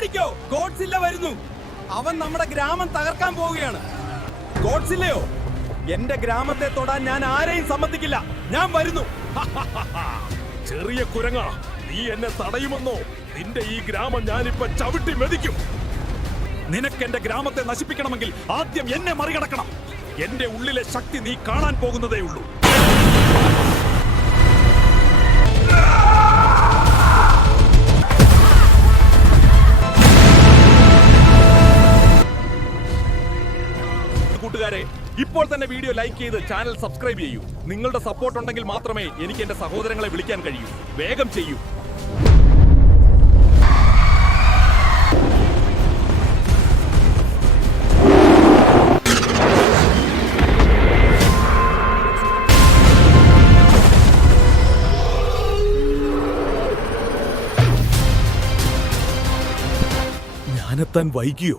ഓടിക്കോ, ഗോഡ്സില്ല വരുന്നു. അവൻ നമ്മുടെ ഗ്രാമം തകർക്കാൻ പോവുകയാണ്. ഗോഡ്സില്ലയോ, എന്റെ ഗ്രാമത്തെ തൊടാൻ ഞാൻ ആരെയും സമ്മതിക്കില്ല. ഞാൻ വരുന്നു. ചെറിയ കുരങ്ങ, നീ എന്നെ തടയുമെന്നോ? നിന്റെ ഈ ഗ്രാമം ഞാനിപ്പോ ചവിട്ടി മെതിക്കും. നിനക്ക് എന്റെ ഗ്രാമത്തെ നശിപ്പിക്കണമെങ്കിൽ ആദ്യം എന്നെ മറികടക്കണം. എന്റെ ഉള്ളിലെ ശക്തി നീ കാണാൻ പോകുന്നതേ ഉള്ളൂ. കൂട്ടുകാരെ, ഇപ്പോൾ തന്നെ വീഡിയോ ലൈക്ക് ചെയ്ത് ചാനൽ സബ്സ്ക്രൈബ് ചെയ്യൂ. നിങ്ങളുടെ സപ്പോർട്ട് ഉണ്ടെങ്കിൽ മാത്രമേ എനിക്ക് എന്റെ സഹോദരങ്ങളെ വിളിക്കാൻ കഴിയൂ. വേഗം ചെയ്യൂ. ഞാനെത്താൻ വൈകിയോ?